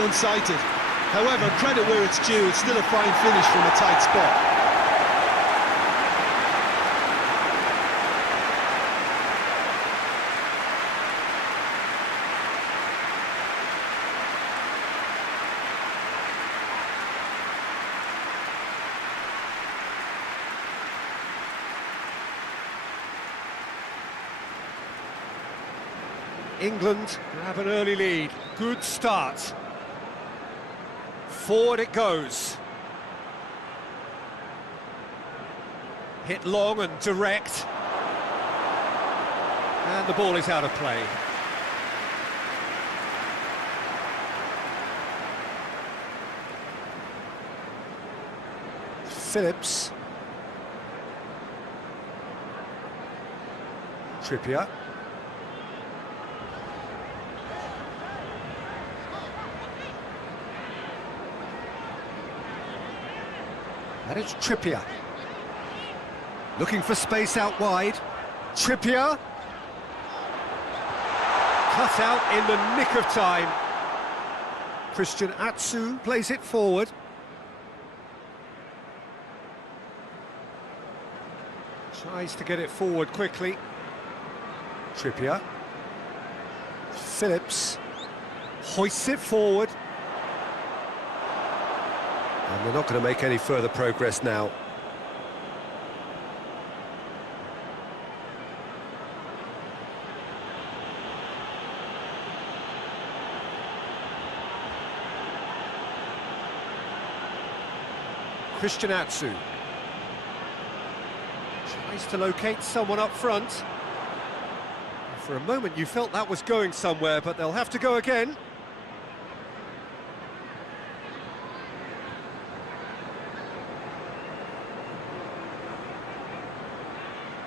unsighted. However, credit where it's due, it's still a fine finish from a tight spot. England have an early lead. Good start. Forward it goes. Hit long and direct. And the ball is out of play. Phillips. Trippier. And it's Trippier. Looking for space out wide. Trippier. Cut out in the nick of time. Christian Atsu plays it forward. Tries to get it forward quickly. Trippier. Phillips. Hoists it forward. And they're not going to make any further progress now. Christian Atsu. Tries to locate someone up front. For a moment you felt that was going somewhere, but they'll have to go again.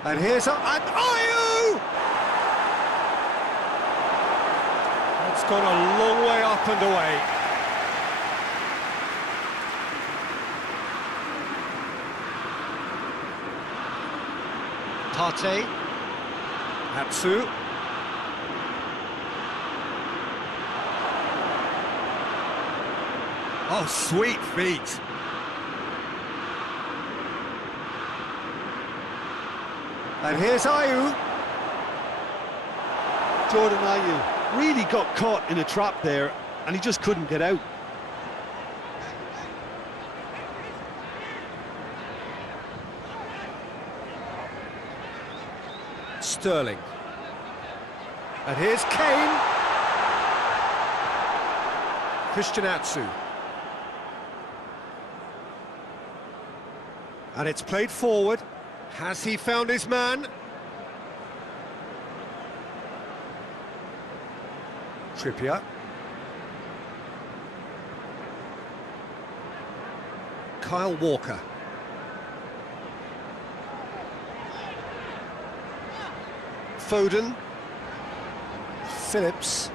And here's Ayew! It's gone a long way up and away. Partey. Atsu. Oh, sweet feet. And here's Ayew. Jordan Ayew really got caught in a trap there, and he just couldn't get out. Sterling. And here's Kane. Christian Atsu. And it's played forward. Has he found his man? Trippier. Kyle Walker. Foden. Phillips.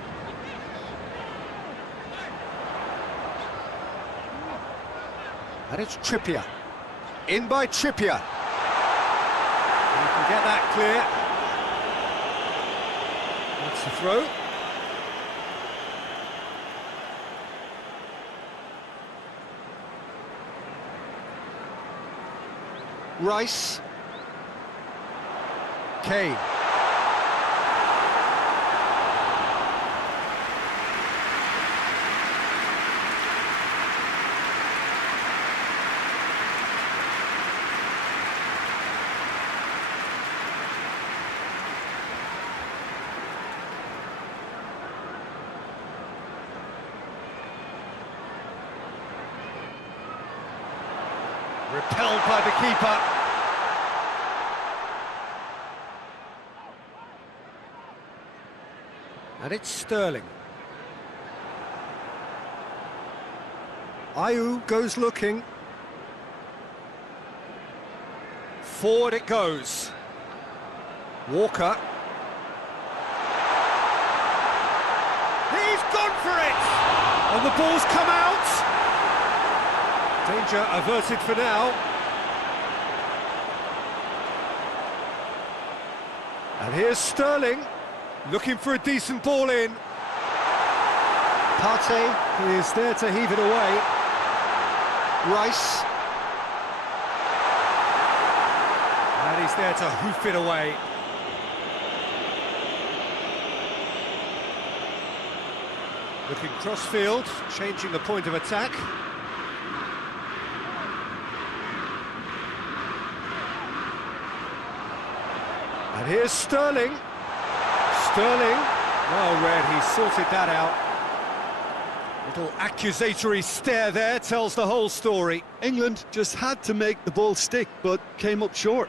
And it's Trippier. In by Trippier. You can get that clear. That's the throw. Rice. Kane. Repelled by the keeper. And it's Sterling. Ayew goes looking. Forward it goes. Walker. He's gone for it! And the ball's come out. Danger averted for now. And here's Sterling, looking for a decent ball in. Partey He is there to heave it away. Rice. And he's there to hoof it away. Looking cross-field, changing the point of attack. And here's Sterling. Sterling, well read, he sorted that out. Little accusatory stare there tells the whole story. England just had to make the ball stick, but came up short.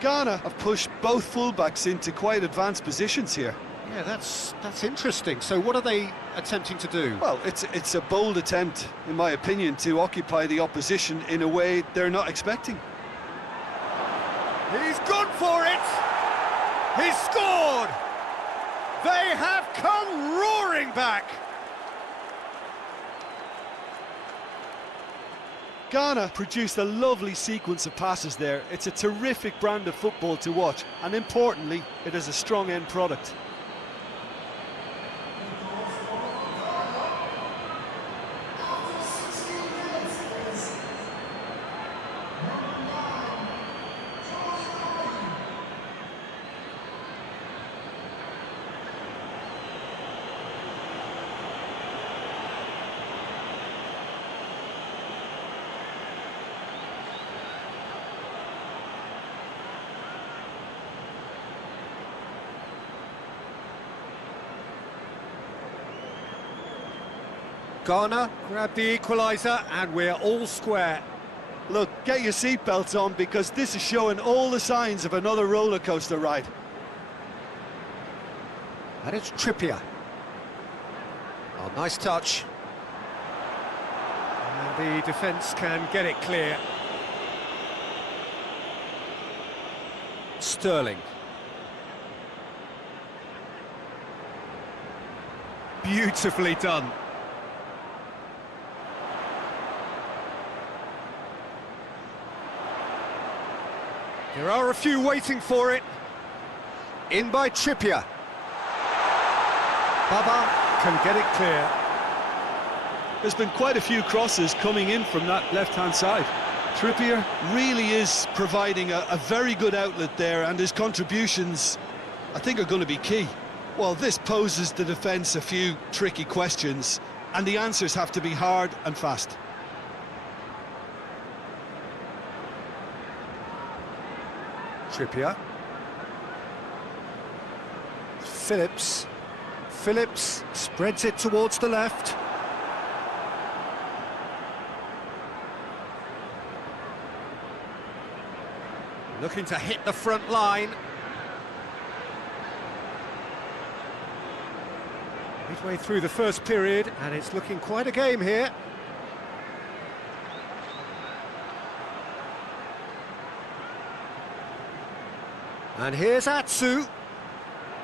Ghana have pushed both fullbacks into quite advanced positions here. Yeah, that's interesting. So what are they attempting to do? Well, it's a bold attempt, in my opinion, to occupy the opposition in a way they're not expecting. He's gone for it! He's scored! They have come roaring back! Ghana produced a lovely sequence of passes there. It's a terrific brand of football to watch, and importantly, it is a strong end product. Ghana grab the equaliser and we're all square. Look, get your seatbelts on because this is showing all the signs of another roller coaster ride. And it's Trippier. Oh, nice touch. And the defence can get it clear. Sterling. Beautifully done. There are a few waiting for it. In by Trippier. Babak can get it clear. There's been quite a few crosses coming in from that left-hand side. Trippier really is providing a very good outlet there, and his contributions, I think, are going to be key. Well, this poses the defence a few tricky questions, and the answers have to be hard and fast. Trippier. Phillips. Phillips spreads it towards the left. Looking to hit the front line. Midway through the first period, and it's looking quite a game here. And here's Atsu.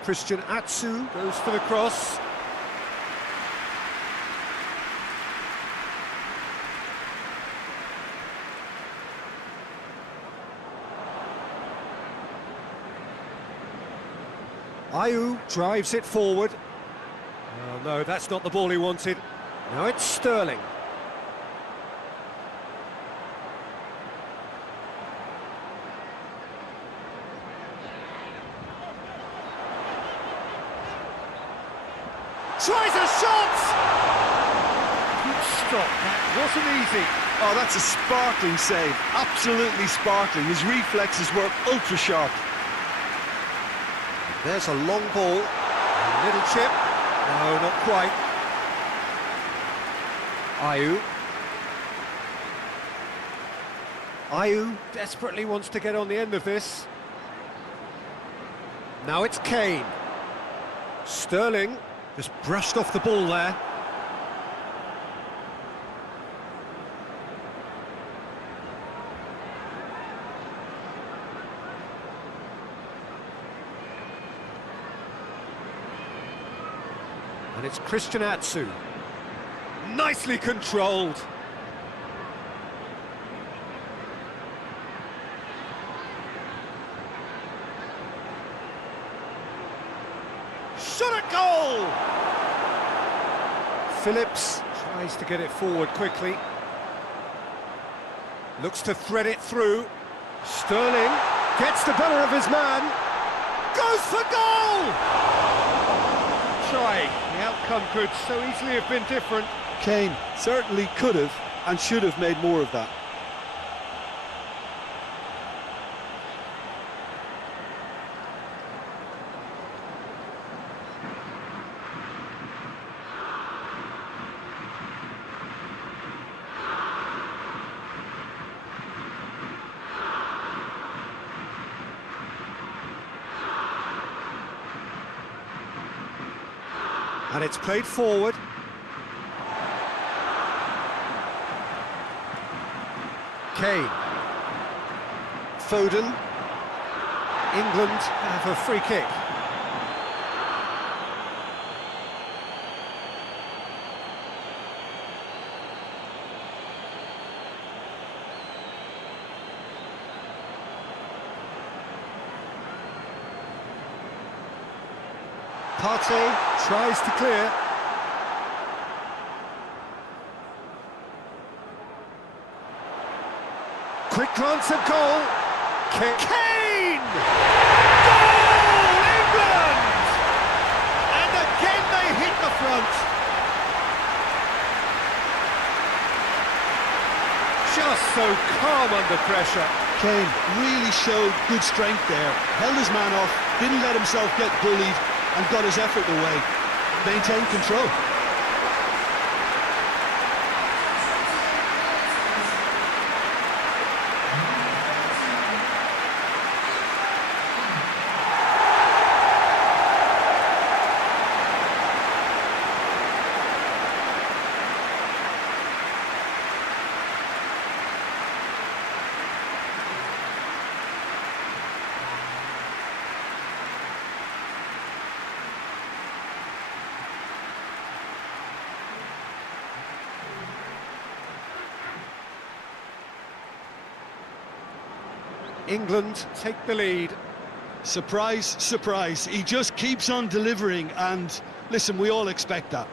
Christian Atsu goes for the cross. Ayew drives it forward. Oh no, that's not the ball he wanted. Now it's Sterling. Tries a shot! Good stop, that wasn't easy. Oh, that's a sparkling save, absolutely sparkling. His reflexes were ultra sharp. There's a long ball. A little chip. No, not quite. Ayew. Ayew desperately wants to get on the end of this. Now it's Kane. Sterling just brushed off the ball there. And it's Christian Atsu. Nicely controlled. Shot at goal! goal! Phillips tries to get it forward quickly. Looks to thread it through. Sterling gets the better of his man. Goes for goal! Try. The outcome could so easily have been different. Kane certainly could have and should have made more of that. And it's played forward. Kane. Foden. England have a free kick. PAKE tries to clear. Quick glance at goal. Kane! Goal! England! And again they hit the front. Just so calm under pressure. Kane really showed good strength there. Held his man off, didn't let himself get bullied, and got his effort away. Maintained control. England take the lead. Surprise, surprise. He just keeps on delivering, and listen, we all expect that.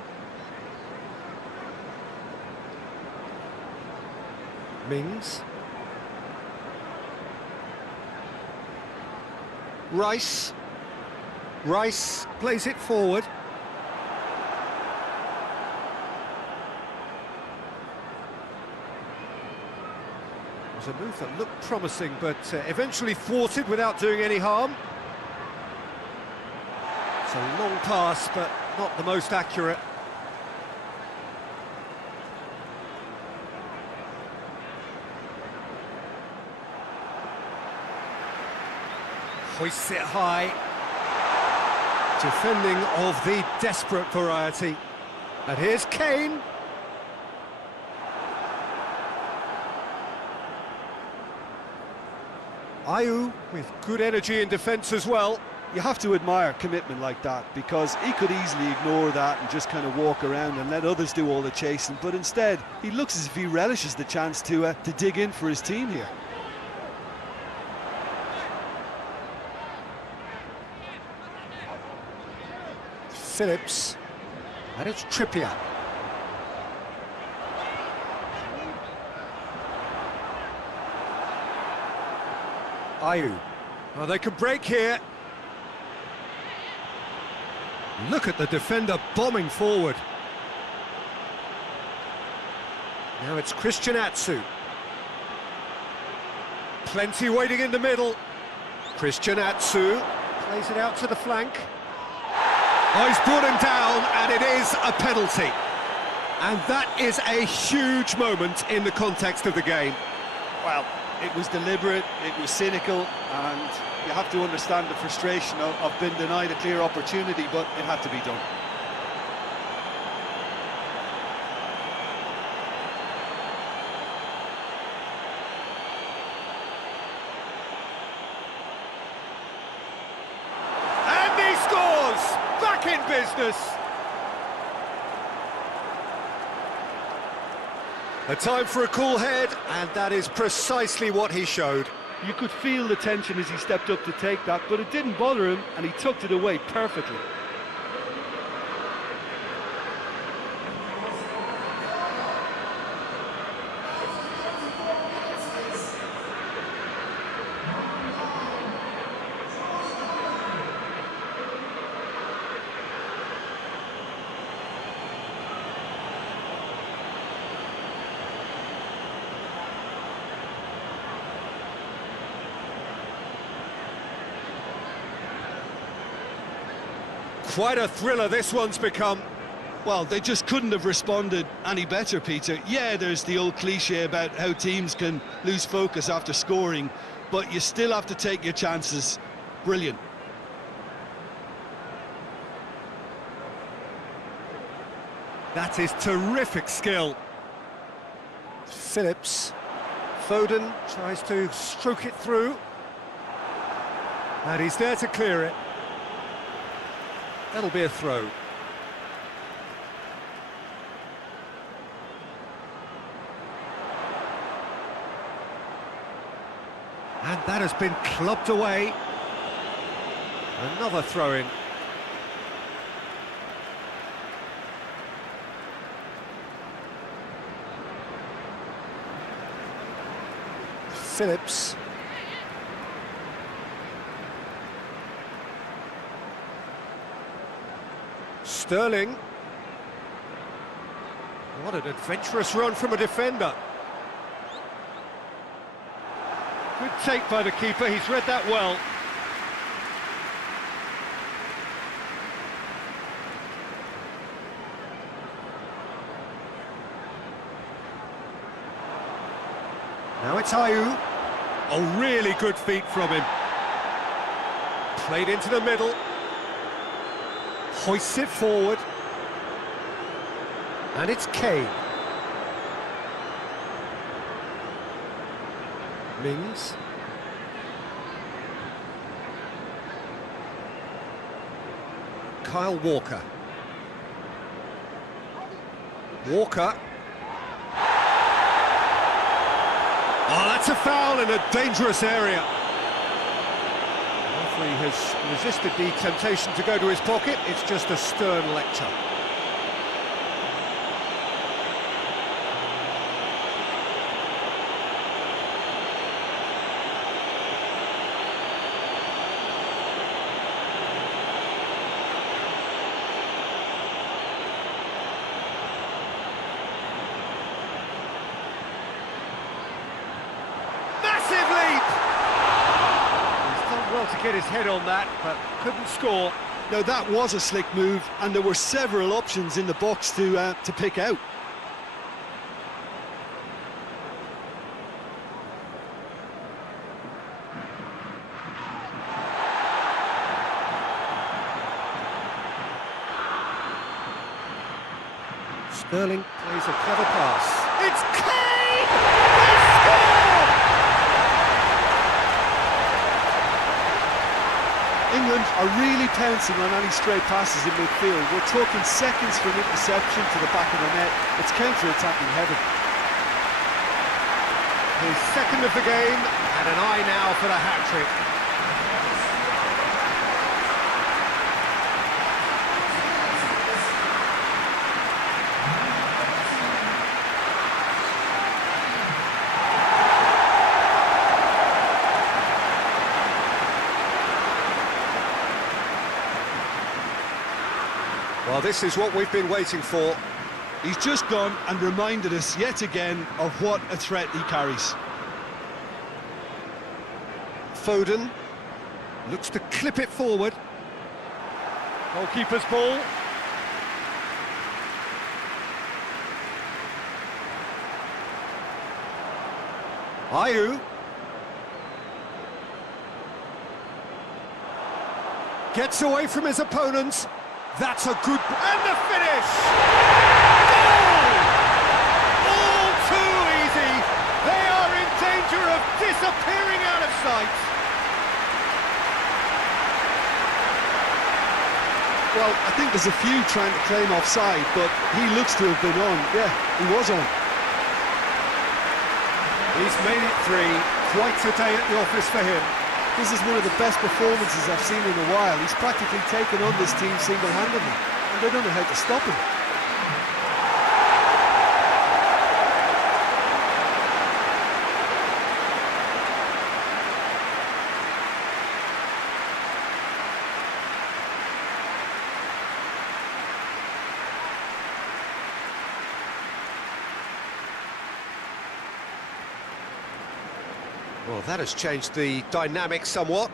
Mings. Rice. Rice plays it forward. It was a move that looked promising, but eventually thwarted without doing any harm. It's a long pass, but not the most accurate. Hoists it high. Defending of the desperate variety. And here's Kane. Ayew with good energy in defence as well. You have to admire commitment like that, because he could easily ignore that and just kind of walk around and let others do all the chasing, but instead he looks as if he relishes the chance to dig in for his team here. Phillips, and it's Trippier. Ayew. Oh, they can break here. Look at the defender bombing forward. Now it's Christian Atsu. Plenty waiting in the middle. Christian Atsu plays it out to the flank. Oh, he's brought him down, and it is a penalty. And that is a huge moment in the context of the game. Well, it was deliberate, it was cynical, and you have to understand the frustration of being denied a clear opportunity, but it had to be done. And he scores! Back in business! A time for a cool head, and that is precisely what he showed. You could feel the tension as he stepped up to take that, but it didn't bother him, and he tucked it away perfectly. Quite a thriller this one's become. Well, they just couldn't have responded any better, Peter. Yeah, there's the old cliche about how teams can lose focus after scoring, but you still have to take your chances. Brilliant. That is terrific skill. Phillips. Foden tries to stroke it through. And he's there to clear it. That'll be a throw. And that has been clubbed away. Another throw-in. Phillips. Sterling. What an adventurous run from a defender. Good take by the keeper, he's read that well. Now it's Ayew. Oh, really good feet from him. Played into the middle. Hoists it forward. And it's Kane. Mings. Kyle Walker. Walker. Oh, that's a foul in a dangerous area. The referee has resisted the temptation to go to his pocket. It's just a stern lecture. To get his head on that, but couldn't score. Now that was a slick move, and there were several options in the box to pick out. Sterling plays a clever pass. It's Kane! They score! England are really pouncing on any stray passes in midfield. We're talking seconds from interception to the back of the net. It's counter-attacking heaven. His second of the game, and an eye now for the hat-trick. Well, this is what we've been waiting for. He's just gone and reminded us yet again of what a threat he carries. Foden looks to clip it forward. Goalkeeper's ball. Ayew. Gets away from his opponents. That's a good... And the finish! Goal! All too easy. They are in danger of disappearing out of sight. Well, I think there's a few trying to claim offside, but he looks to have been on. Yeah, he was on. He's made it three. Quite a day at the office for him. This is one of the best performances I've seen in a while. He's practically taken on this team single-handedly, and they don't know how to stop him. Well, that has changed the dynamic somewhat.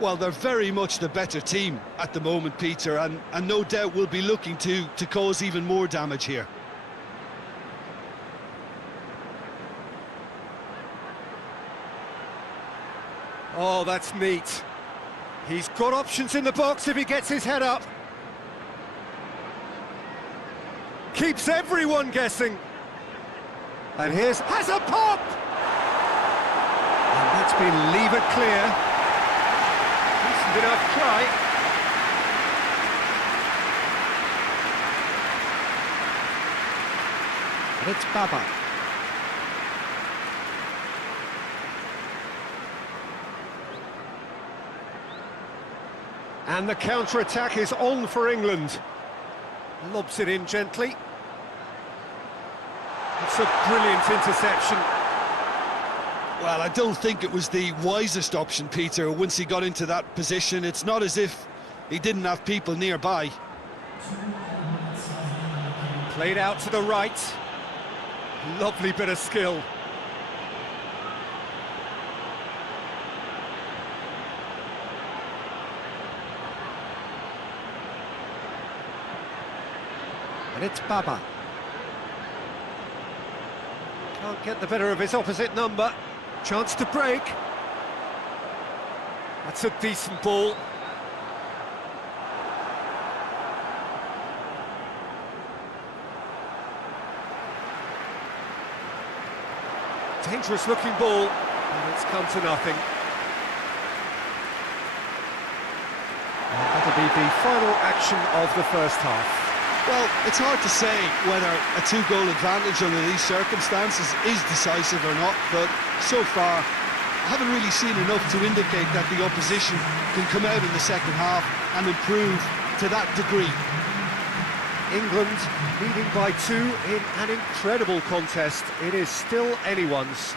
Well, they're very much the better team at the moment, Peter, and no doubt will be looking to cause even more damage here. Oh, that's neat. He's got options in the box if he gets his head up. Keeps everyone guessing. And has a pop! And that's been levered clear. Decent enough try. And it's Babak. And the counter-attack is on for England. Lobs it in gently. It's a brilliant interception. Well, I don't think it was the wisest option, Peter, once he got into that position. It's not as if he didn't have people nearby. Played out to the right. Lovely bit of skill. And it's Babak. Can't get the better of his opposite number. Chance to break. That's a decent ball. Dangerous looking ball, and it's come to nothing. And that'll be the final action of the first half. Well, it's hard to say whether a two-goal advantage under these circumstances is decisive or not, but so far I haven't really seen enough to indicate that the opposition can come out in the second half and improve to that degree. England leading by 2 in an incredible contest. It is still anyone's.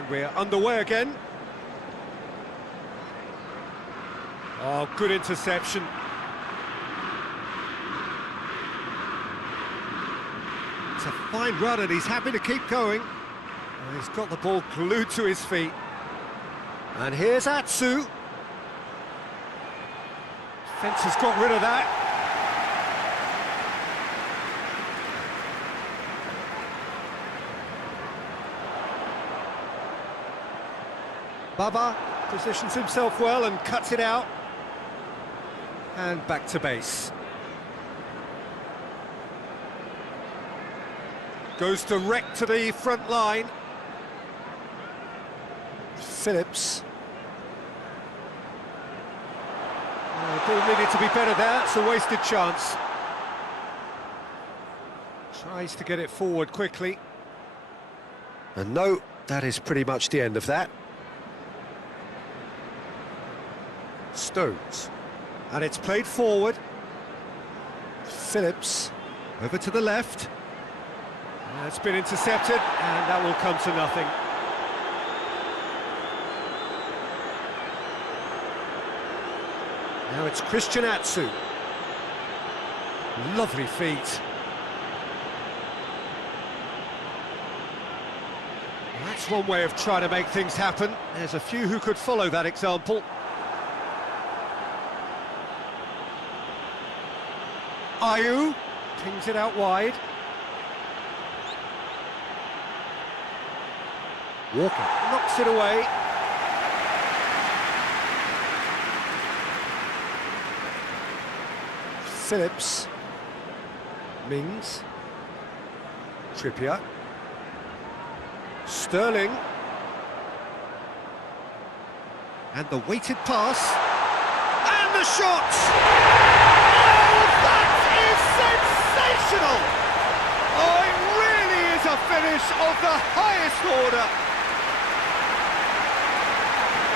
And we're underway again. Oh, good interception. It's a fine run and he's happy to keep going. He's got the ball glued to his feet. And here's Atsu. Defence has got rid of that. Baba positions himself well and cuts it out. And back to base. Goes direct to the front line. Phillips. The ball needed to be better there, it's a wasted chance. Tries to get it forward quickly. And no, that is pretty much the end of that. Stones. And it's played forward. Phillips over to the left. It's been intercepted, and that will come to nothing. Now it's Christian Atsu. Lovely feet. That's one way of trying to make things happen. There's a few who could follow that example. Ayu pings it out wide. Walker knocks it away. Phillips. Mings. Trippier. Sterling. And the weighted pass. And the shot! Oh, that is sensational! Oh, it really is a finish of the highest order.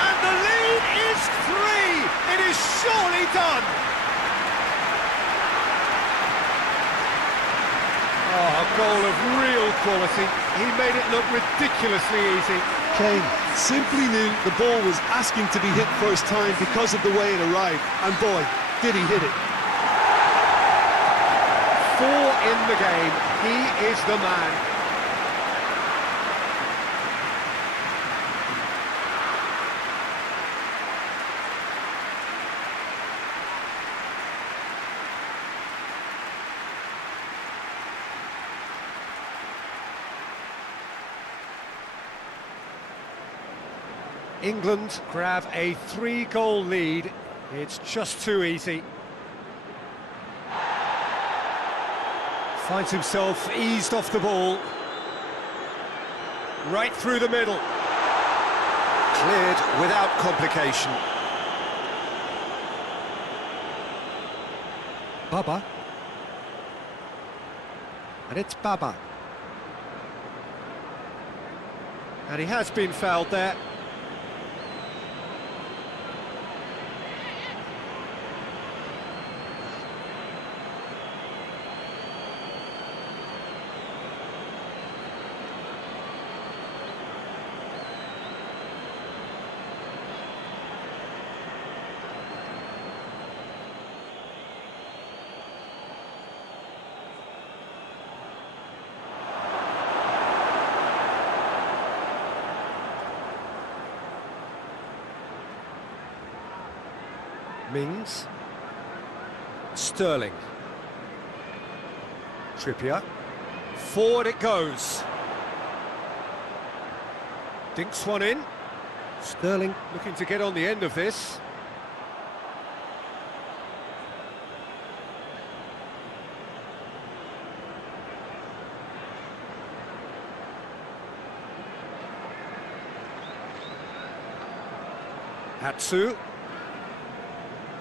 And the lead is 3. It is surely done. Oh, a goal of real quality. He made it look ridiculously easy. Kane simply knew the ball was asking to be hit first time because of the way it arrived. And boy, did he hit it. 4 in the game. He is the man. England grab a 3-goal lead. It's just too easy. Finds himself eased off the ball. Right through the middle. Cleared without complication. Baba. And it's Baba. And he has been fouled there. Mings. Sterling. Trippier. Forward it goes. Dinks one in. Sterling looking to get on the end of this. Atsu.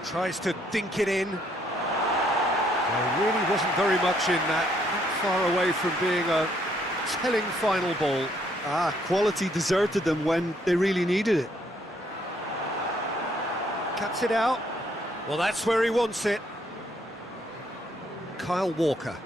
Tries to dink it in. There really wasn't very much in that. Not far away from being a telling final ball. Quality deserted them when they really needed it. Cuts it out. Well, that's where he wants it. Kyle Walker.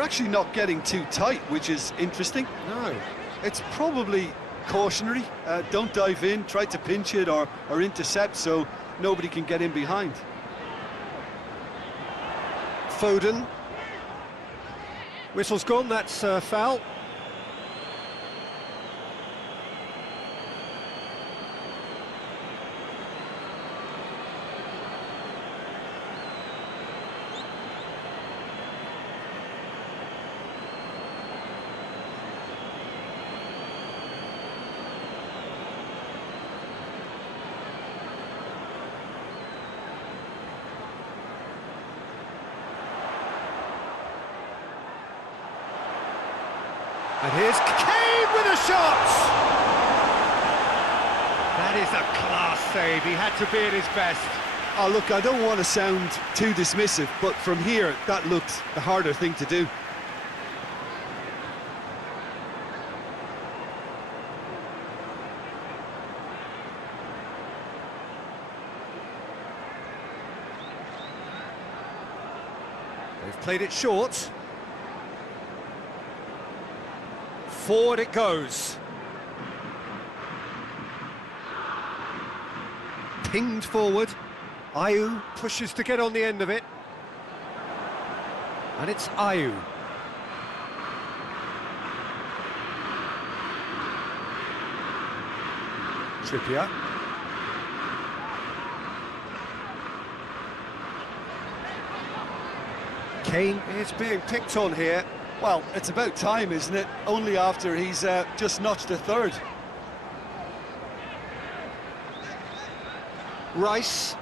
they're actually not getting too tight, which is interesting. No. It's probably cautionary. Don't dive in, try to pinch it or intercept so nobody can get in behind. Foden. Whistle's gone, that's foul. And here's Kane with a shot! That is a class save, he had to be at his best. Oh, look, I don't want to sound too dismissive, but from here, that looked the harder thing to do. They've played it short. Forward it goes. Pinged forward. Ayew pushes to get on the end of it. And it's Ayew. Trippier. Kane is being picked on here. Well, it's about time, isn't it? Only after he's just notched a third. Rice.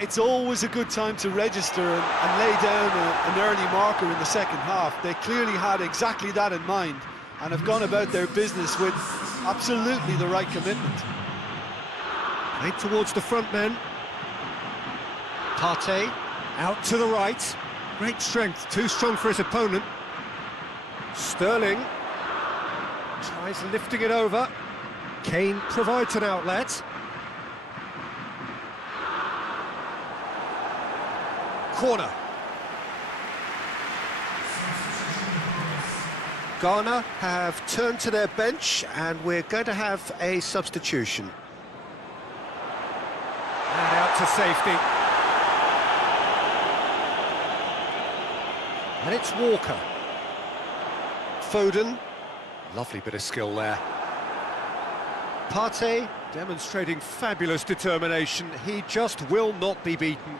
It's always a good time to register and lay down an early marker in the second half. They clearly had exactly that in mind and have gone about their business with absolutely the right commitment. Played towards the front men. PAKE out to the right. Great strength, too strong for his opponent. Sterling tries lifting it over. Kane provides an outlet. Corner. Ghana have turned to their bench and we're going to have a substitution. And out to safety. And it's Walker. Foden. Lovely bit of skill there. PAKE demonstrating fabulous determination. He just will not be beaten.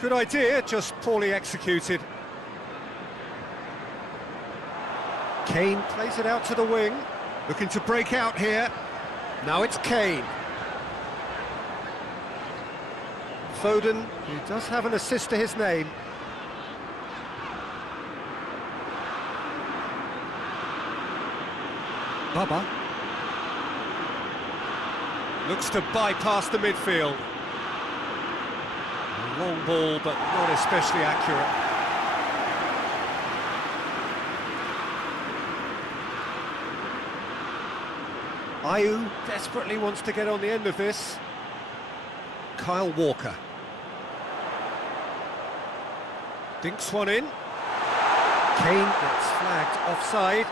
Good idea, just poorly executed. Kane plays it out to the wing, looking to break out here. Now it's Kane. Foden, who does have an assist to his name. Baba. Looks to bypass the midfield. Long ball, but not especially accurate. Ayew desperately wants to get on the end of this. Kyle Walker. Dinks one in. Kane gets flagged offside.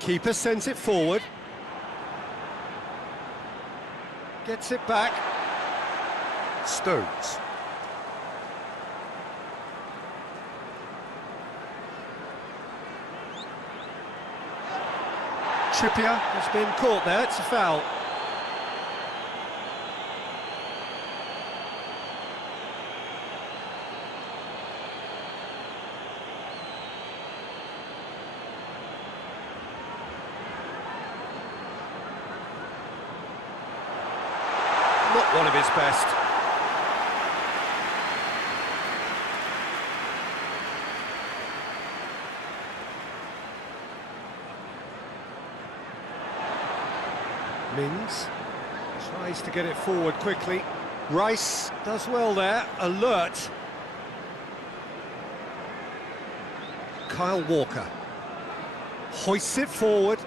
Keeper sends it forward. Gets it back. Stones. Trippier has been caught there, it's a foul. Not one of his best. Mings tries to get it forward quickly. Rice does well there, alert. Kyle Walker hoists it forward.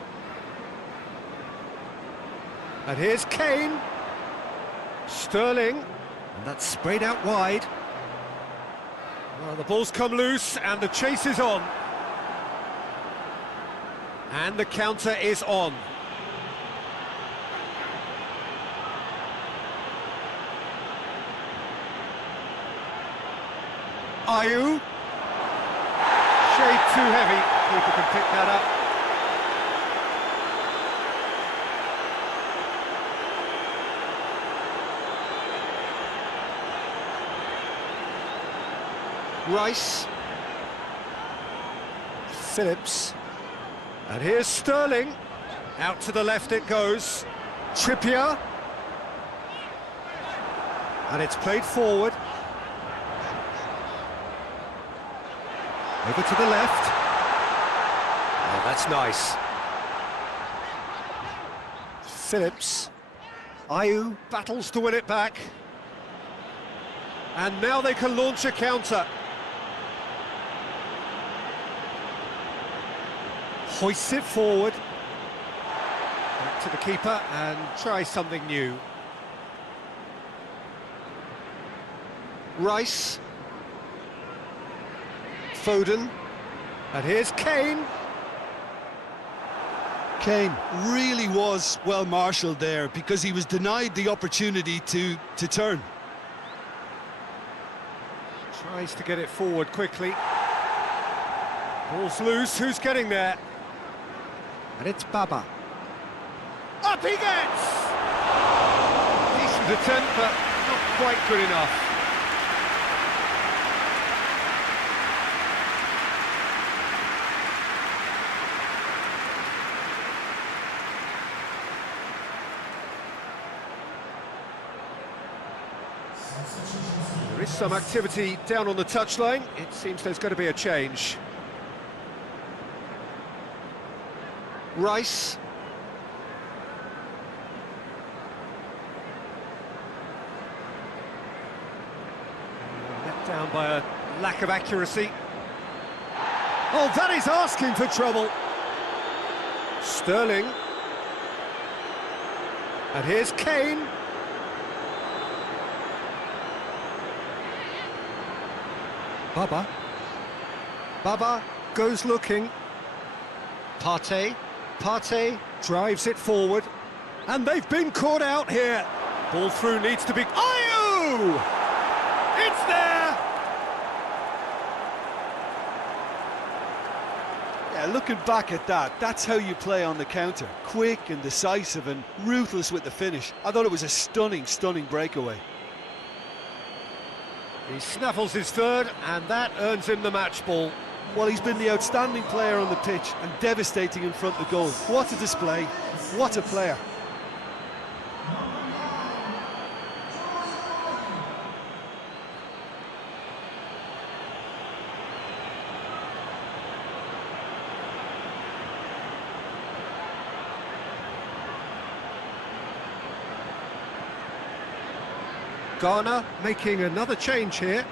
And here's Kane. Sterling, and that's sprayed out wide. Well, the ball's come loose and the chase is on. And the counter is on. Ayew. Shade too heavy, keeper can pick that up. Rice. Phillips. And here's Sterling. Out to the left it goes. Trippier. And it's played forward. Over to the left. Oh, that's nice. Phillips. Ayew battles to win it back. And now they can launch a counter. Hoists it forward. Back to the keeper and try something new. Rice. Foden. And here's Kane. Kane really was well marshalled there because he was denied the opportunity to turn. Tries to get it forward quickly. Ball's loose, who's getting there? And it's Baba. Up he gets! Decent attempt, but not quite good enough. There is some activity down on the touchline. It seems there's going to be a change. Rice. Let down by a lack of accuracy. Oh, that is asking for trouble. Sterling. And here's Kane. Baba. Baba goes looking. Partey. Partey drives it forward. And they've been caught out here. Ball through needs to be... Ayew! It's there! Yeah, looking back at that, that's how you play on the counter. Quick and decisive and ruthless with the finish. I thought it was a stunning, stunning breakaway. He snaffles his third, and that earns him the match ball. Well, he's been the outstanding player on the pitch and devastating in front of goal. What a display, what a player. Ghana making another change here.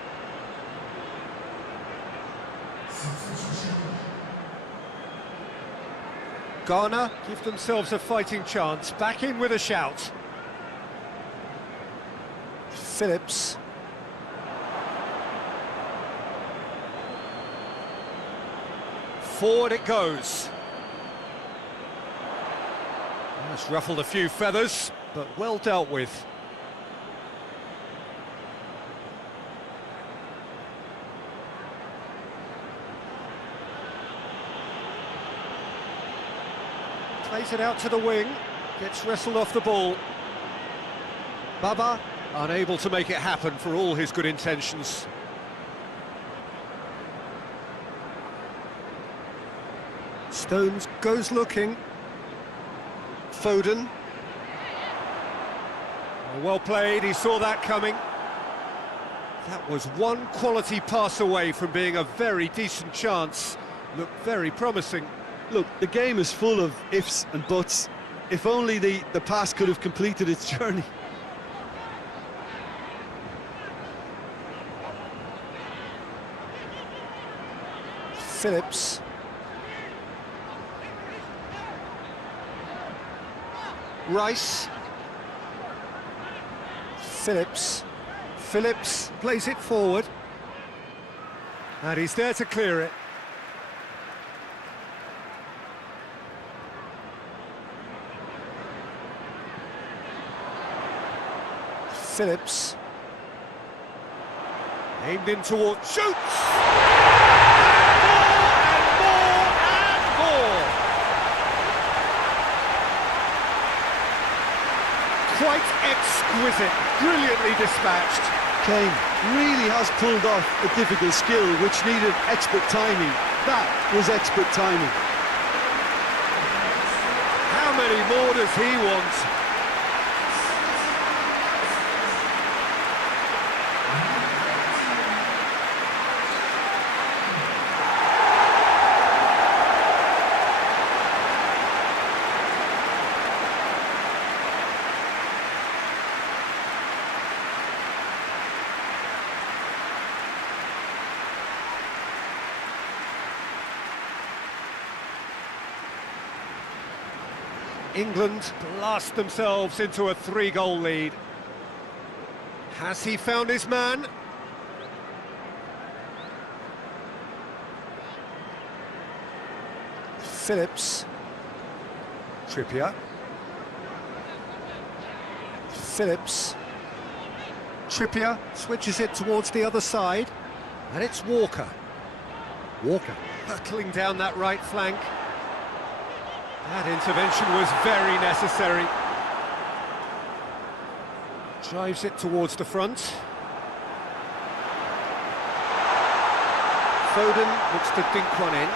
Ghana give themselves a fighting chance, back in with a shout. Phillips. Forward it goes. That's ruffled a few feathers, but well dealt with. Plays it out to the wing, gets wrestled off the ball. Baba unable to make it happen for all his good intentions. Stones goes looking. Foden. Well played, he saw that coming. That was one quality pass away from being a very decent chance. Looked very promising. Look, the game is full of ifs and buts. If only the pass could have completed its journey. Phillips. Rice. Phillips. Phillips plays it forward. And he's there to clear it. Phillips. Aimed in towards... Shoots! And more! Quite exquisite, brilliantly dispatched. Kane really has pulled off a difficult skill which needed expert timing. That was expert timing. How many more does he want? England blast themselves into a 3-goal lead. Has he found his man? Phillips. Trippier. Phillips. Trippier switches it towards the other side. And it's Walker. Walker hurtling down that right flank. That intervention was very necessary. Drives it towards the front. Foden looks to dink one in.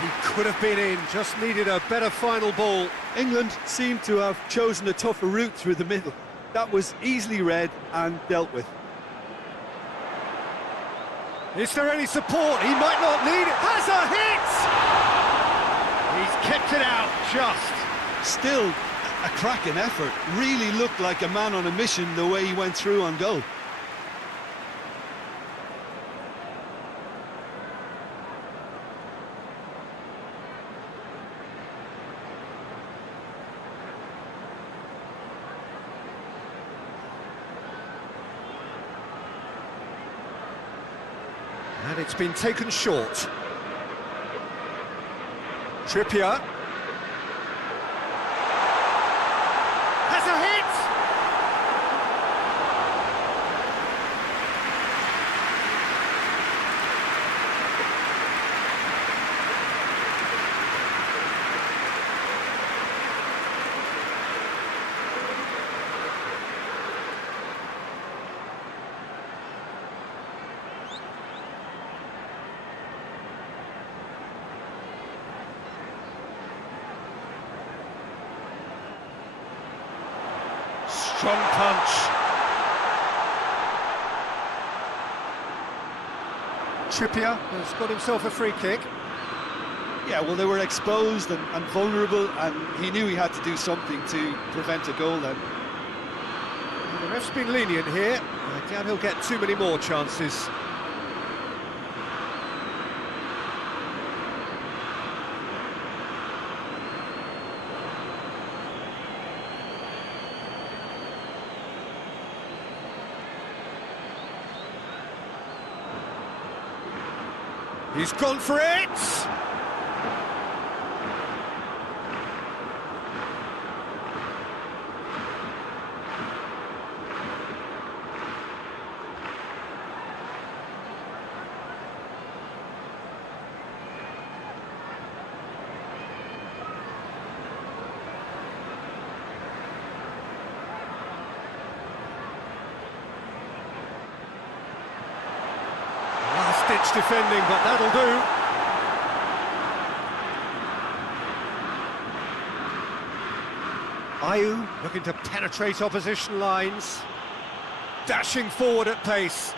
He could have been in, just needed a better final ball. England seemed to have chosen a tougher route through the middle. That was easily read and dealt with. Is there any support? He might not need it. Has a hit! He's kept it out, just. Still a cracking effort. Really looked like a man on a mission the way he went through on goal. And it's been taken short. Trippier. Has a hit! Strong punch. Trippier has got himself a free kick. Yeah, well, they were exposed and vulnerable, and he knew he had to do something to prevent a goal then. Well, the ref's been lenient here. I doubt he'll get too many more chances. He's gone for it! Last-ditch defending, but that'll do. Ayew looking to penetrate opposition lines. Dashing forward at pace.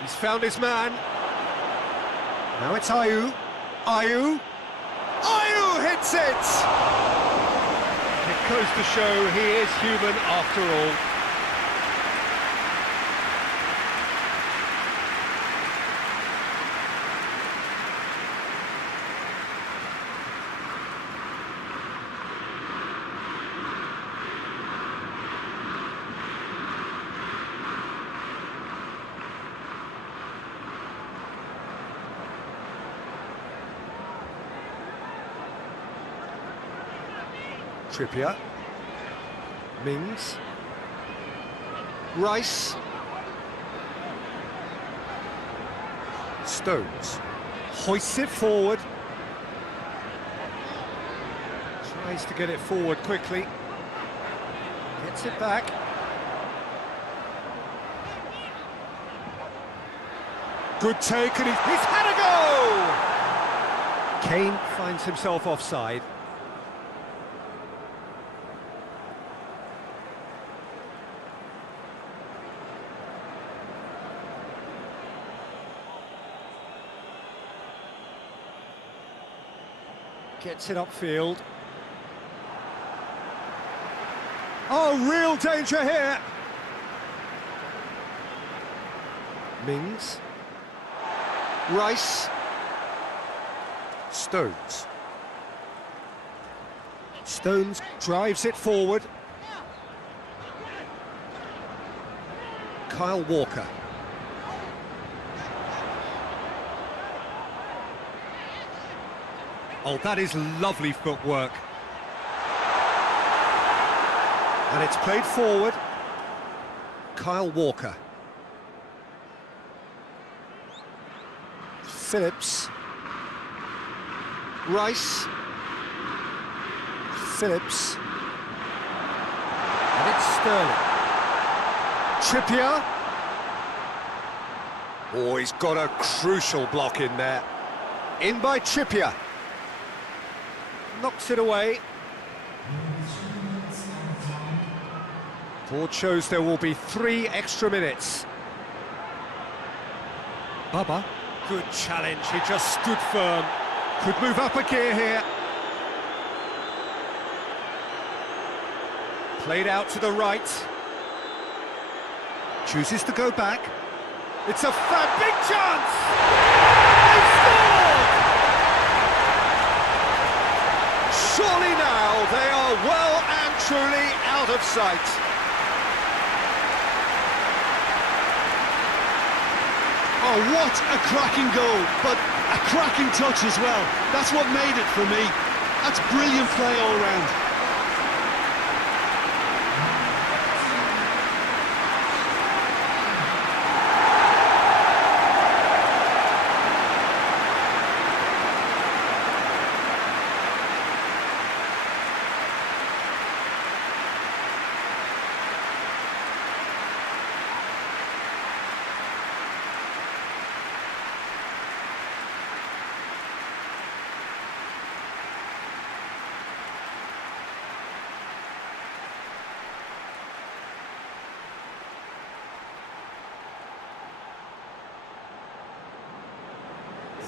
He's found his man. Now it's Ayew. Ayew! Ayew hits That's it! It goes to show he is human after all. Trippier, Mings, Rice, Stones, hoists it forward, tries to get it forward quickly, gets it back. Good take, and he's had a go! Kane finds himself offside. Gets it upfield. Oh, real danger here! Mings. Rice. Stones. Stones drives it forward. Kyle Walker. Oh, that is lovely footwork. And it's played forward. Kyle Walker. Phillips. Rice. Phillips. And it's Sterling. Trippier. Oh, he's got a crucial block in there. In by Trippier. Knocks it away. Board shows there will be 3 extra minutes. Baba, good challenge, he just stood firm. Could move up a gear here. Played out to the right. Chooses to go back. It's a big chance! They scored! Surely now they are well and truly out of sight. Oh, what a cracking goal, but a cracking touch as well. That's what made it for me. That's brilliant play all round.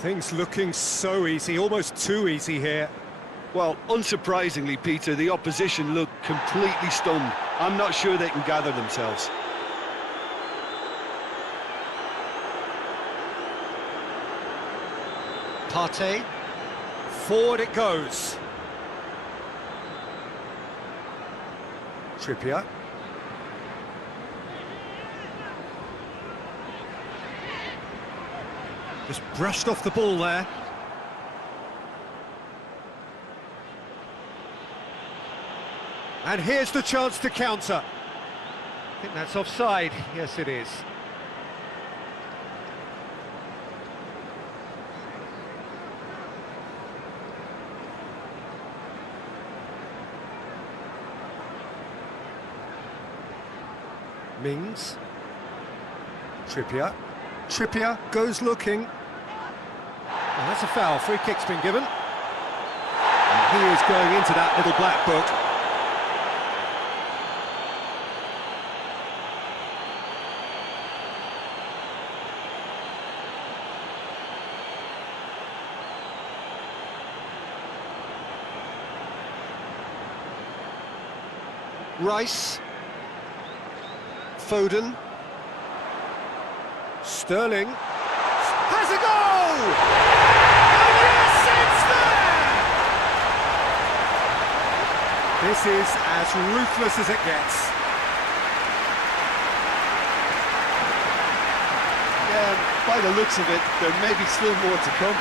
Things looking so easy, almost too easy here. Well, unsurprisingly, Peter, the opposition look completely stunned. I'm not sure they can gather themselves. Partey, forward it goes. Trippier. Just brushed off the ball there. And here's the chance to counter. I think that's offside. Yes, it is. Mings. Trippier. Trippier goes looking. Oh, that's a foul. Free kick's been given. And he is going into that little black book. Rice. Foden. Sterling has a goal! And yes, it's there! This is as ruthless as it gets. Yeah, by the looks of it, there may be still more to come.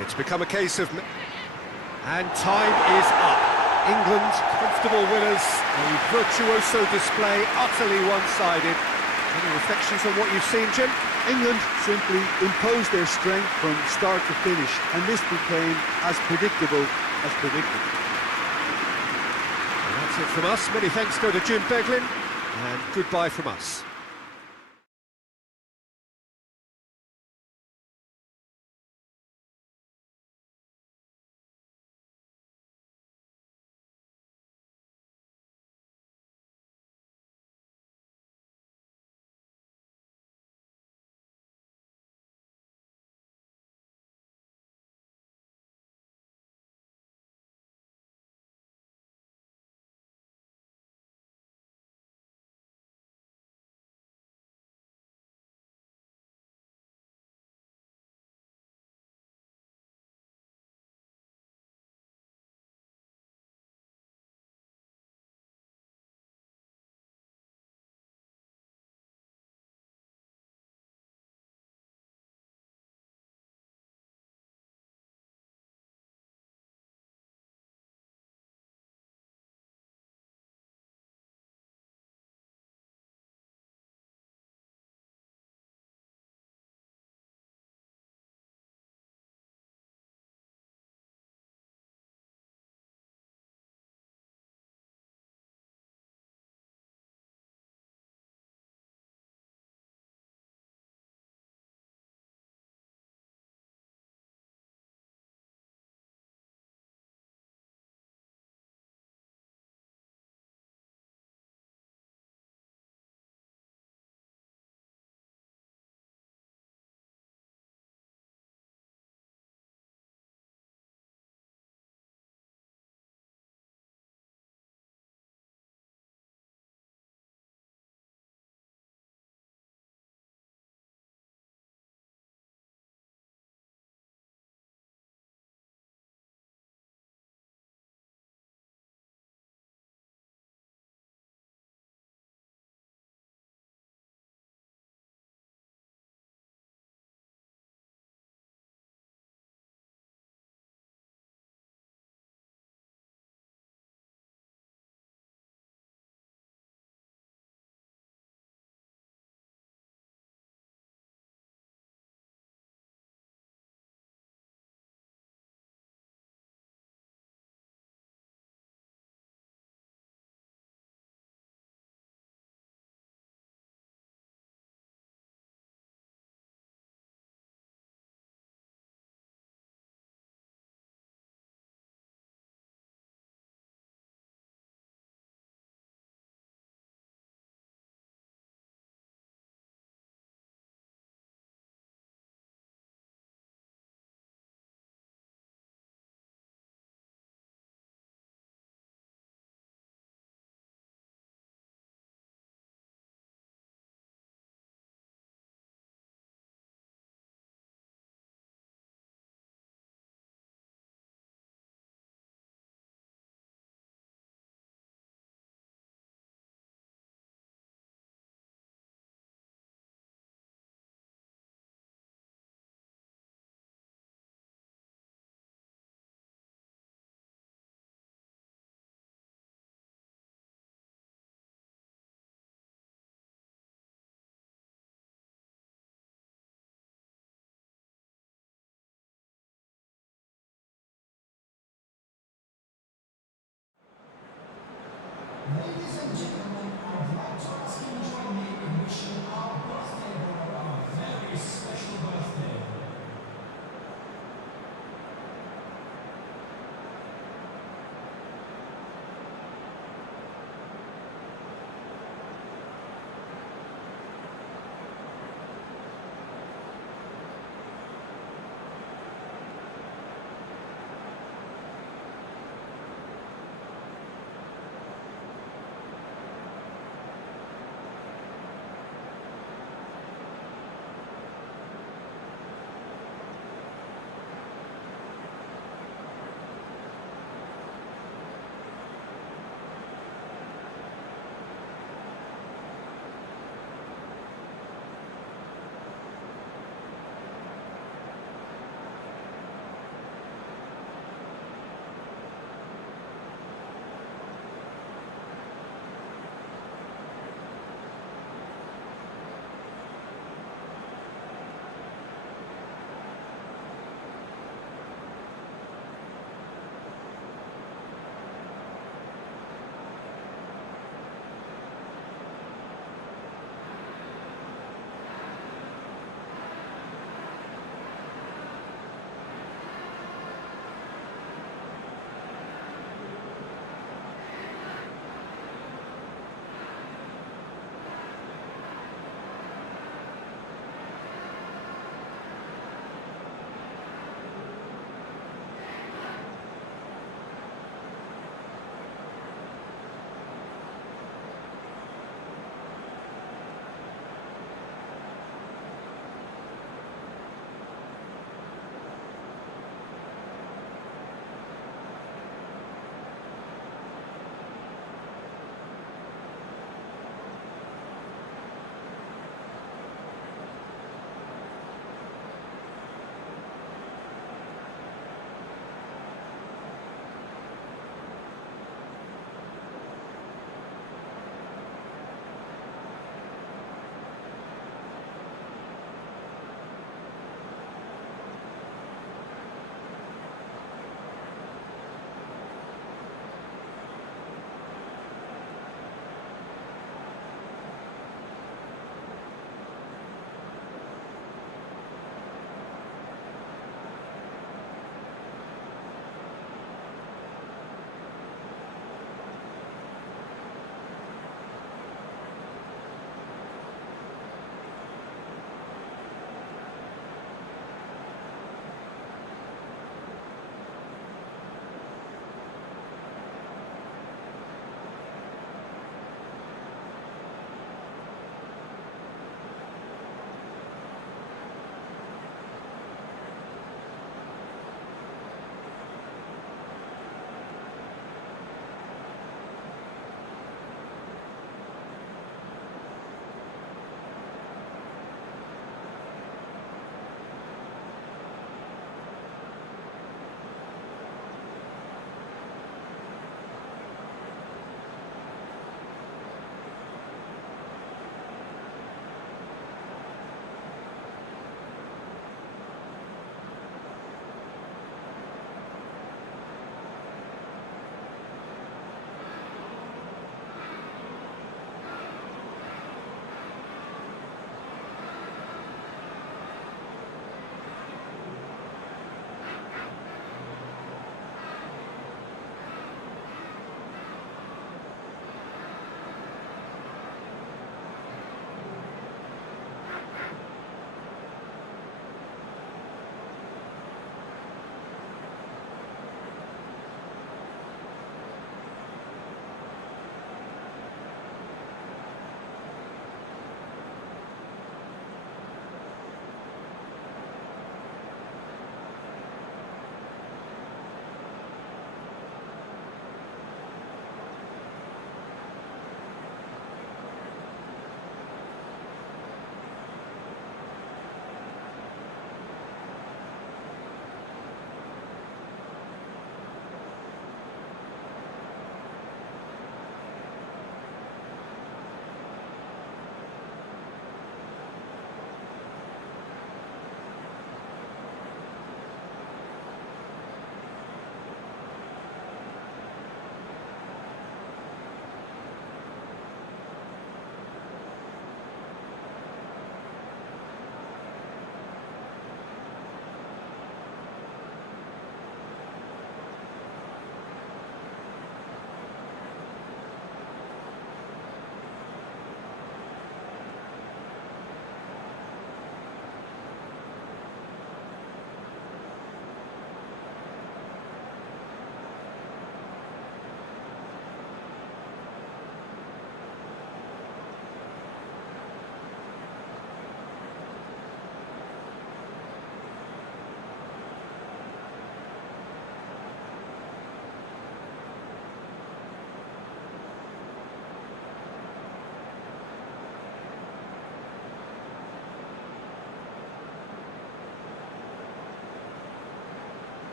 It's become a case of... And time is up. England, comfortable winners. A virtuoso display, utterly one-sided. Any reflections on what you've seen, Jim? England simply imposed their strength from start to finish, and this became as predictable as predicted. And that's it from us. Many thanks go to Jim Beglin, and goodbye from us.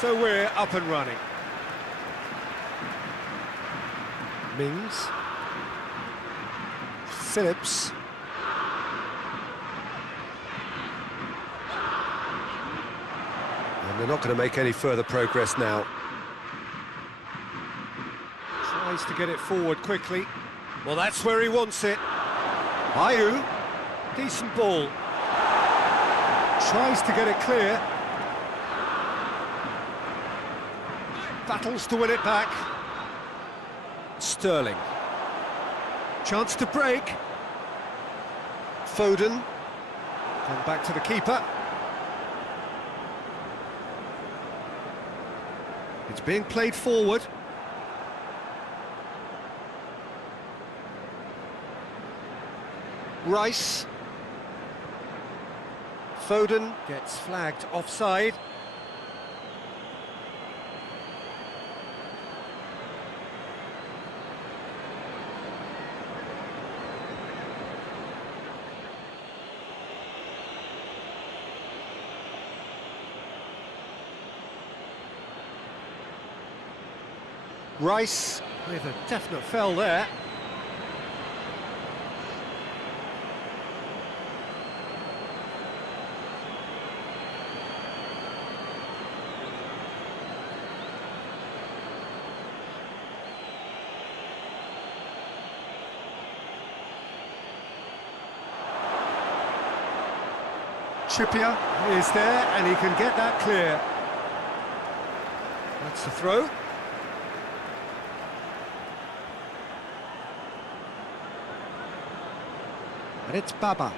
So we're up and running. Mings. Phillips. And they're not going to make any further progress now. Tries to get it forward quickly. Well, that's where he wants it. Ayew. Decent ball. Tries to get it clear. Battles to win it back. Sterling. Chance to break. Foden. Gone back to the keeper. It's being played forward. Rice. Foden gets flagged offside. Rice with a definite foul there. Trippier is there and he can get that clear. That's the throw. And it's Baba.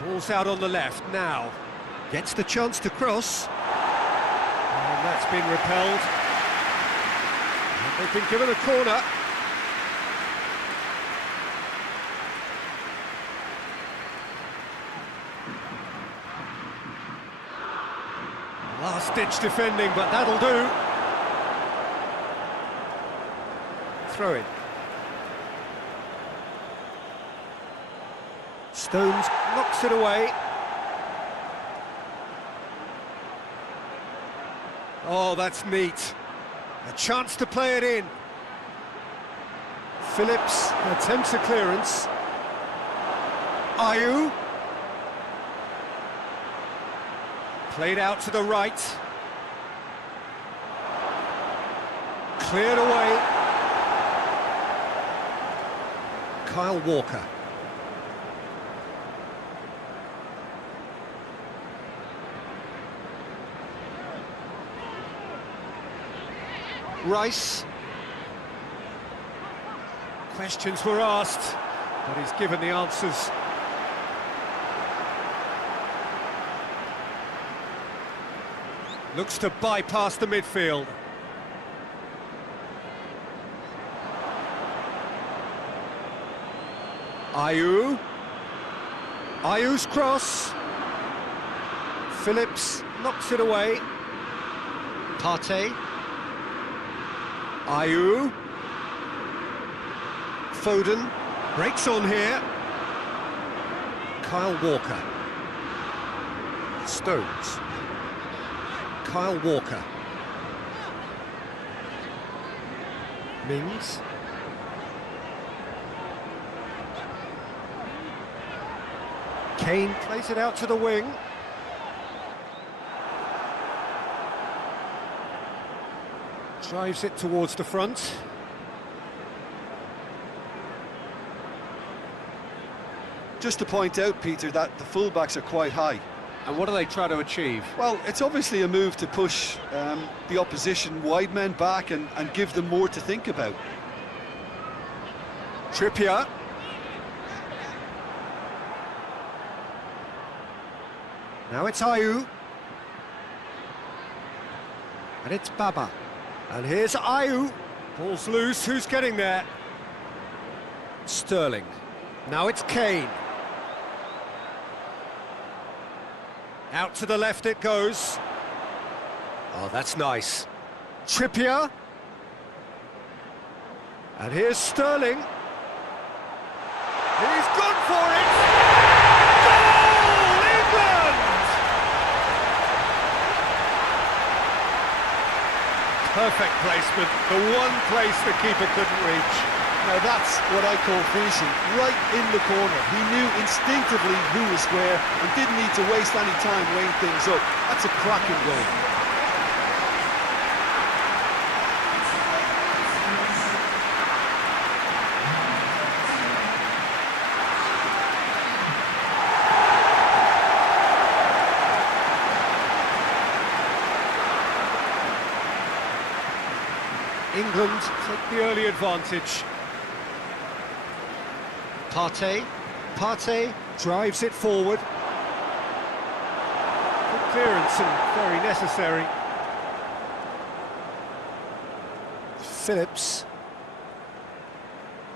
Ball's out on the left now. Gets the chance to cross. And that's been repelled. And they've been given a corner. Last-ditch defending, but that'll do. Throw in. Stones knocks it away. Oh, that's neat. A chance to play it in. Phillips attempts a clearance. Ayew. Played out to the right. Cleared away. Kyle Walker. Rice. Questions were asked, but he's given the answers. Looks to bypass the midfield. Ayew. Ayew's cross. Phillips knocks it away. PAKE. Ayew. Foden breaks on here. Kyle Walker. Stones. Kyle Walker. Mings. Kane plays it out to the wing. Drives it towards the front. Just to point out, Peter, that the fullbacks are quite high. And what do they try to achieve? Well, it's obviously a move to push the opposition wide men back and give them more to think about. Trippier. Now it's Ayew. And it's Baba. And here's Ayew. Ball's loose, who's getting there? Sterling. Now it's Kane. Out to the left it goes. Oh, that's nice. Trippier. And here's Sterling. He's gone for it! Goal, England! Perfect placement, the one place the keeper couldn't reach. Now that's what I call finishing, right in the corner. He knew instinctively who was where and didn't need to waste any time weighing things up. That's a cracking goal. England take the early advantage. Partey drives it forward. Good clearance and very necessary. Phillips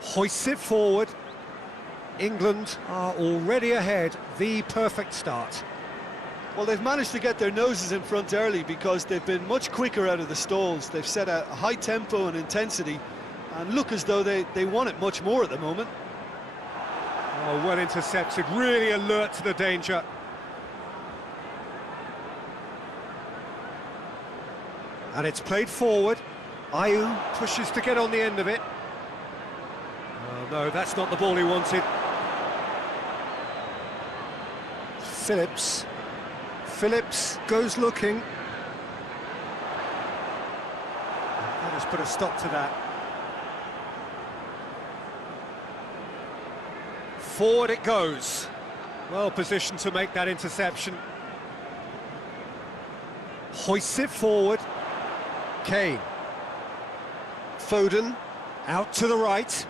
hoists it forward. England are already ahead. The perfect start. Well, they've managed to get their noses in front early because they've been much quicker out of the stalls. They've set a high tempo and intensity and look as though they want it much more at the moment. Oh, well intercepted, really alert to the danger. And it's played forward. Ayew pushes to get on the end of it. Oh no, that's not the ball he wanted. Phillips goes looking. That has put a stop to that. Forward it goes. Well positioned to make that interception. Hoists it forward. Kane. Foden out to the right.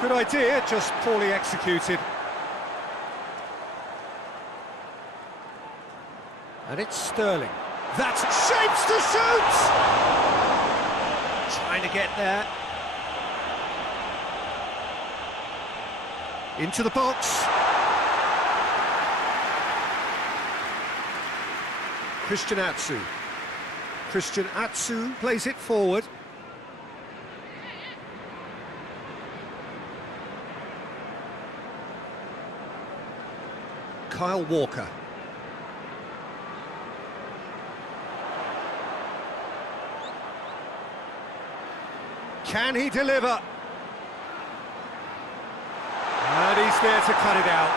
Good idea, just poorly executed. And it's Sterling. That's shapes to shoot! Trying to get there. Into the box. Christian Atsu plays it forward. Kyle Walker. Can he deliver? And he's there to cut it out.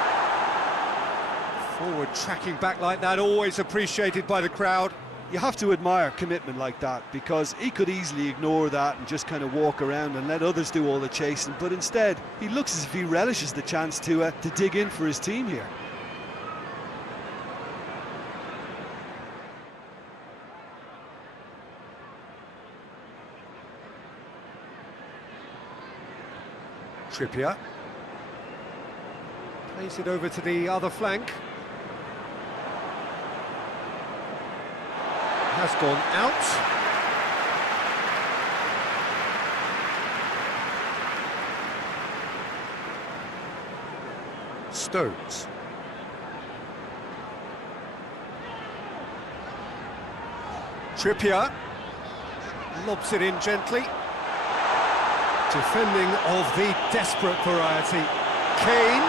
Forward tracking back like that, always appreciated by the crowd. You have to admire commitment like that because he could easily ignore that and just kind of walk around and let others do all the chasing, but instead he looks as if he relishes the chance to dig in for his team here. Trippier plays it over to the other flank. Has gone out. Stones. Trippier lobs it in gently. Defending of the desperate variety. Kane.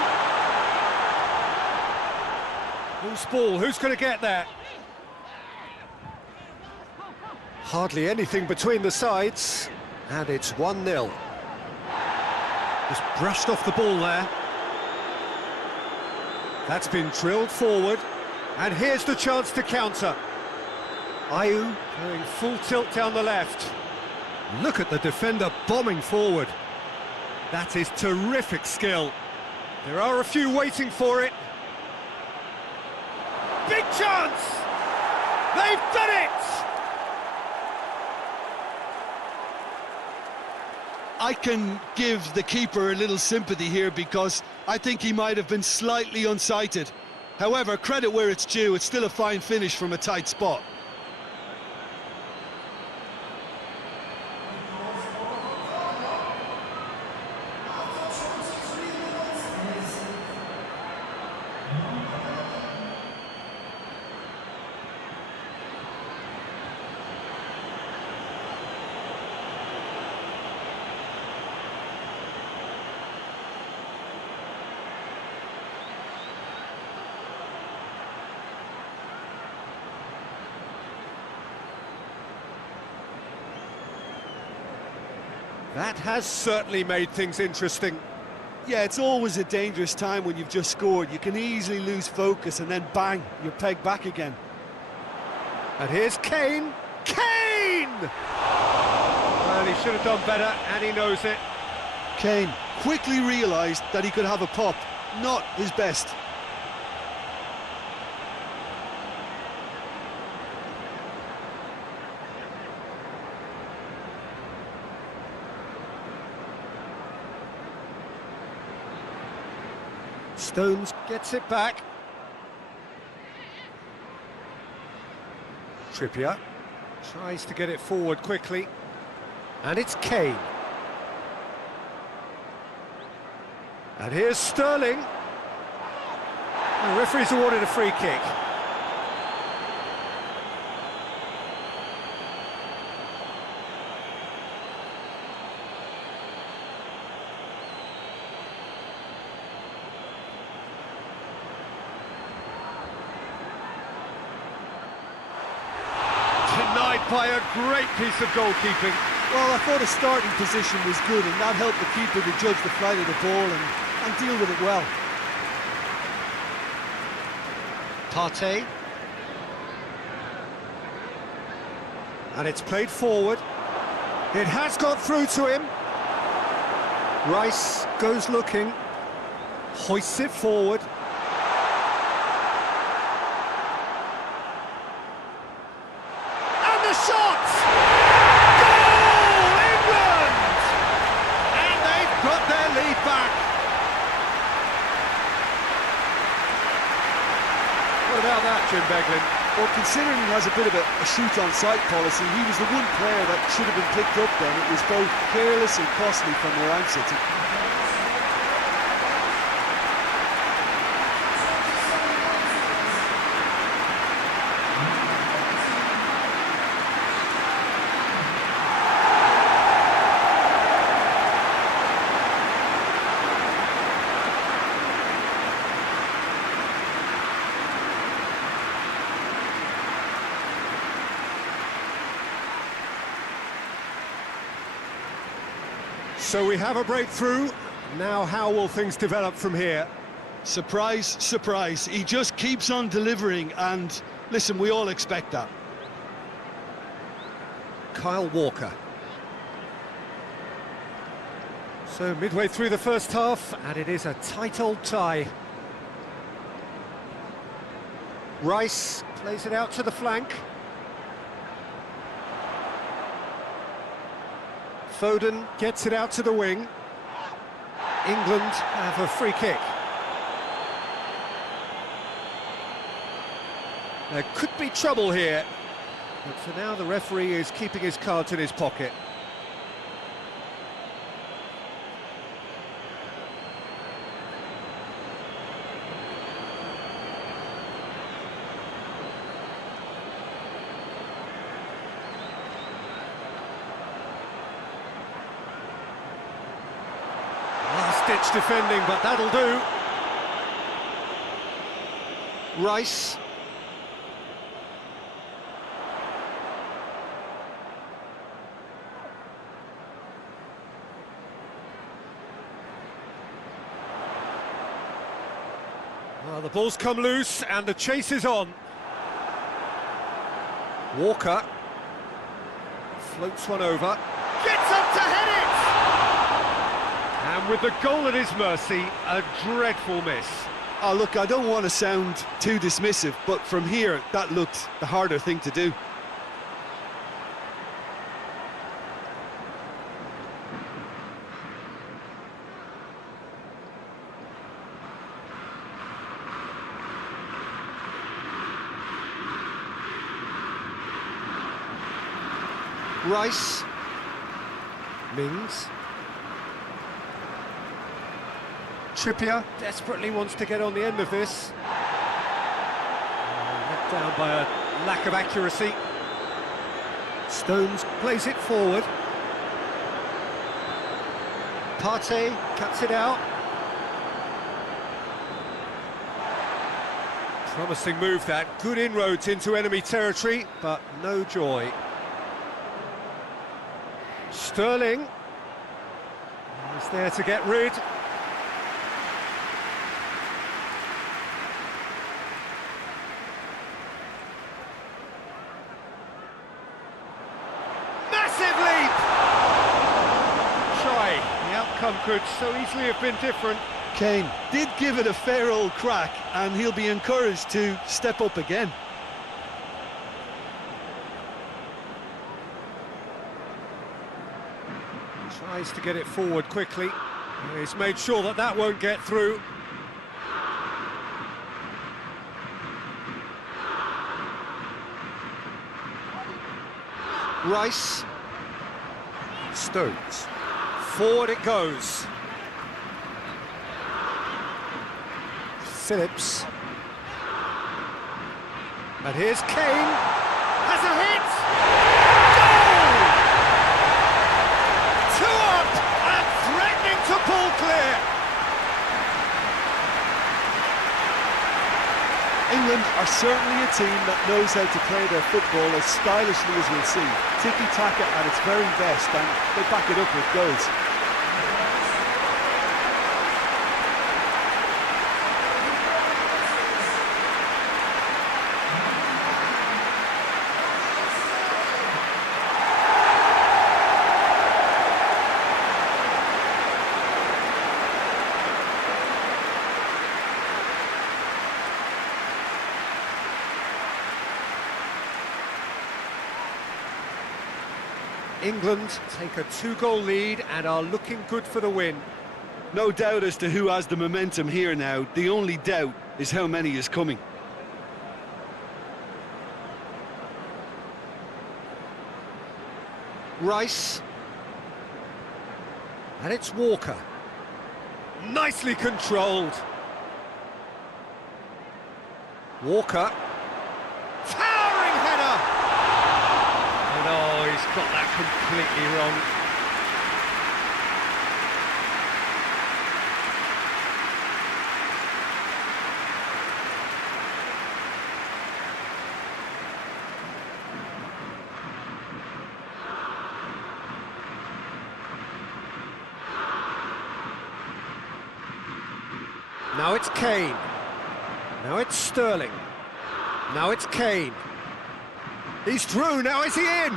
Loose ball, who's going to get there? Hardly anything between the sides, and it's 1-0. Just brushed off the ball there. That's been drilled forward, and here's the chance to counter. Ayew going full tilt down the left. Look at the defender bombing forward. That is terrific skill. There are a few waiting for it. Big chance! They've done it! I can give the keeper a little sympathy here because I think he might have been slightly unsighted. However, credit where it's due, it's still a fine finish from a tight spot. That has certainly made things interesting. Yeah, it's always a dangerous time when you've just scored. You can easily lose focus and then bang, you're pegged back again. And here's Kane. Kane! Well, he should have done better, and he knows it. Kane quickly realised that he could have a pop. Not his best. Stones gets it back. Trippier tries to get it forward quickly. And it's Kane. And here's Sterling. The referee's awarded a free kick. Denied by a great piece of goalkeeping. Well, I thought his starting position was good, and that helped the keeper to judge the flight of the ball and deal with it well. PAKE. And it's played forward. It has got through to him. Rice goes looking. Hoists it forward. And the shot! Goal! England! And they've got their lead back. What about that, Jim Beglin? Well, considering he has a bit of a shoot-on-sight policy, he was the one player that should have been picked up then. It was both careless and costly from where I'm sitting. So we have a breakthrough. Now how will things develop from here? Surprise, surprise. He just keeps on delivering, and listen, we all expect that. Kyle Walker. So midway through the first half, and it is a tight old tie. Rice plays it out to the flank. Foden gets it out to the wing. England have a free kick. There could be trouble here, but for now the referee is keeping his cards in his pocket. Last-ditch defending, but that'll do. Rice. Well, the ball's come loose and the chase is on. Walker floats one over, gets up to head it! And with the goal at his mercy, a dreadful miss. Oh, look, I don't want to sound too dismissive, but from here, that looked the harder thing to do. Rice. Mings. Trippier desperately wants to get on the end of this. Let down by a lack of accuracy. Stones plays it forward. PAKE cuts it out. Promising move that. Good inroads into enemy territory, but no joy. Sterling. He's there to get rid. Massive leap! Try. The outcome could so easily have been different. Kane did give it a fair old crack, and he'll be encouraged to step up again. Tries to get it forward quickly. He's made sure that that won't get through. Rice. Stones. Forward it goes. Phillips. And here's Kane. Has a hit! Goal! 2 up and threatening to pull clear. England are certainly a team that knows how to play their football as stylishly as we'll see. Tiki-taka at its very best, and they back it up with goals. England take a 2-goal lead and are looking good for the win. No doubt as to who has the momentum here now. The only doubt is how many is coming. Rice. And it's Walker. Nicely controlled. Walker. Towering header! And oh, he's got that completely wrong. Now it's Kane. Now it's Sterling. Now it's Kane. He's through, now is he in?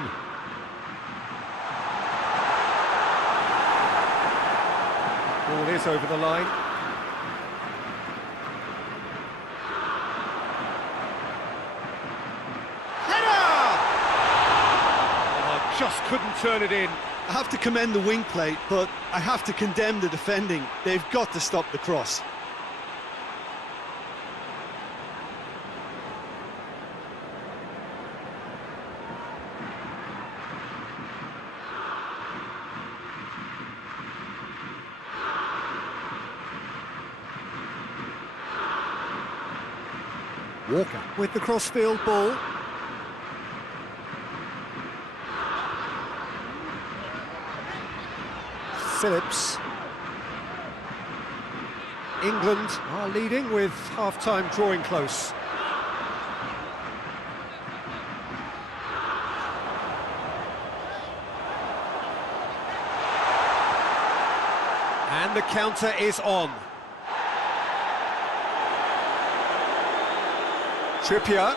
Ball is over the line. Header! Oh, just couldn't turn it in. I have to commend the wing play, but I have to condemn the defending. They've got to stop the cross. Walker with the crossfield ball. Phillips. England are leading with half-time drawing close. And the counter is on. Trippier.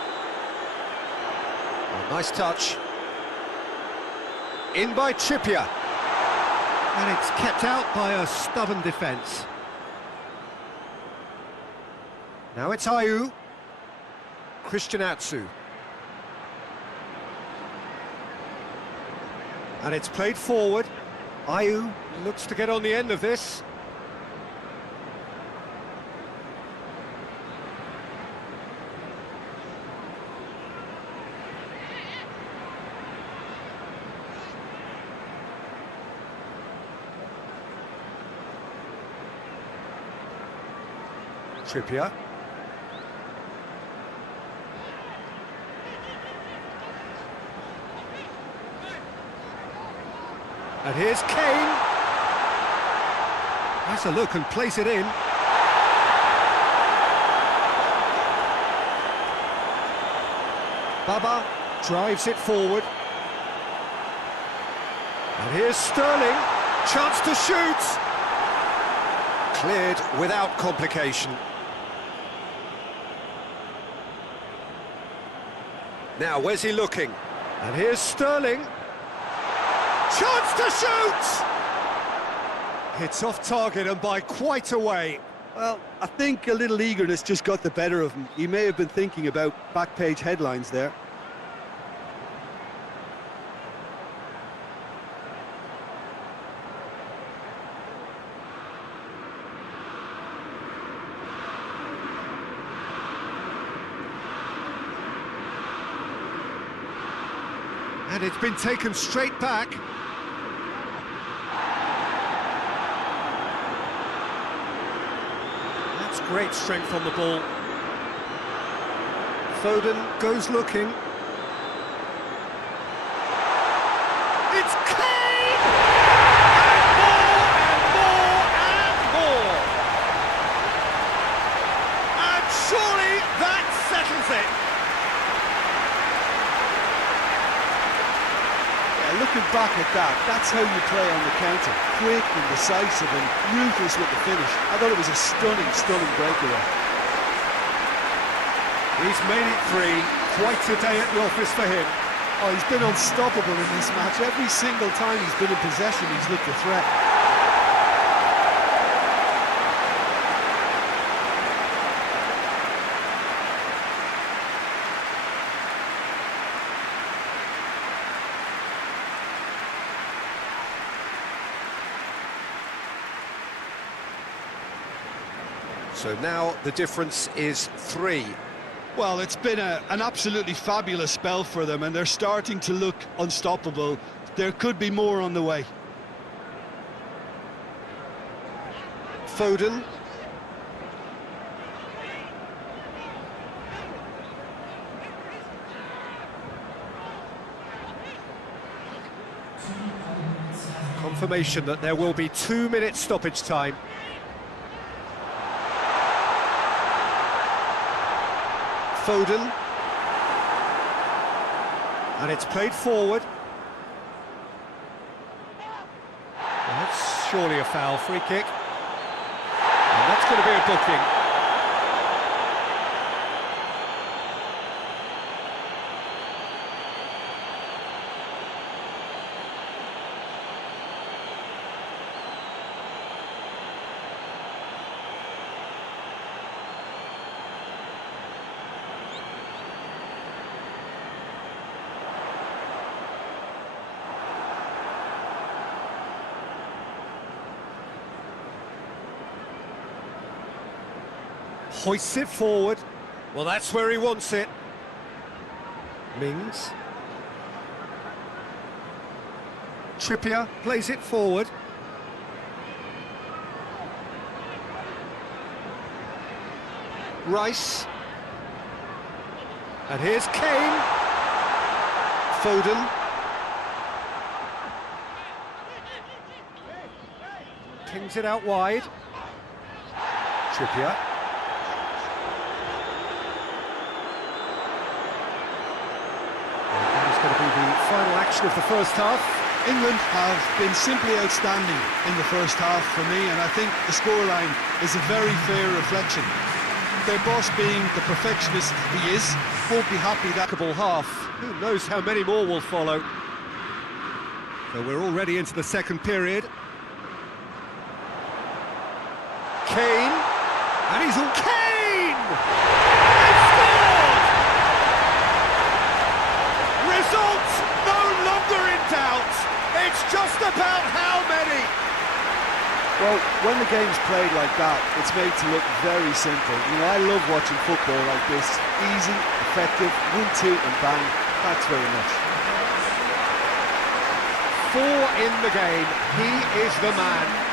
Oh, nice touch. In by Trippier. And it's kept out by a stubborn defence. Now it's Ayew. Christian Atsu. And it's played forward. Ayew looks to get on the end of this. Trippier. And here's Kane. That's a look and place it in. Baba drives it forward. And here's Sterling. Chance to shoot. Cleared without complication. Now, where's he looking? And here's Sterling. Chance to shoot! Hits off target and by quite a way. Well, I think a little eagerness just got the better of him. He may have been thinking about back page headlines there. And it's been taken straight back. That's great strength on the ball. Foden goes looking. It's Kane! And more, and more! And surely that settles it. Looking back at that, that's how you play on the counter. Quick and decisive and ruthless with the finish. I thought it was a stunning, stunning breakaway. He's made it three. Quite a day at the office for him. Oh, he's been unstoppable in this match. Every single time he's been in possession, he's looked a threat. So now the difference is 3. Well, it's been an absolutely fabulous spell for them, and they're starting to look unstoppable. There could be more on the way. Foden. Confirmation that there will be 2 minutes stoppage time. Foden. And it's played forward. Well, that's surely a foul, free kick. And that's going to be a booking. Hoists it forward. Well, that's where he wants it. Mings. Trippier plays it forward. Rice. And here's Kane. Foden. Pings it out wide. Trippier. Going to be the final action of the first half. England have been simply outstanding in the first half for me, and I think the scoreline is a very fair reflection. Their boss, being the perfectionist he is, won't be happy that Half. Who knows how many more will follow. So we're already into the second period. Kane. And he's on Kane! They've scored! Results no longer in doubt. It's just about how many. Well, when the game's played like that, it's made to look very simple. You know, I love watching football like this. Easy, effective, 1-2 and bang. Thanks very much. 4 in the game. He is the man.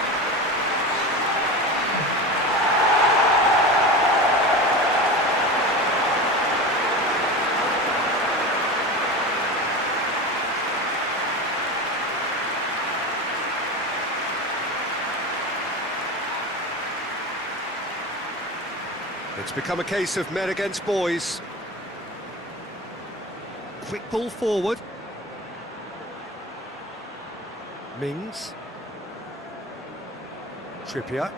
It's become a case of men against boys. Quick ball forward. Mings. Trippier.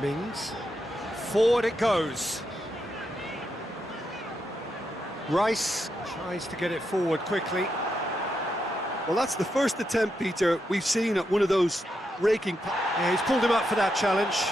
Mings. Forward it goes. Rice tries to get it forward quickly. Well, that's the first attempt, Peter, we've seen at one of those raking... Yeah, he's pulled him up for that challenge.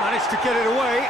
Managed to get it away.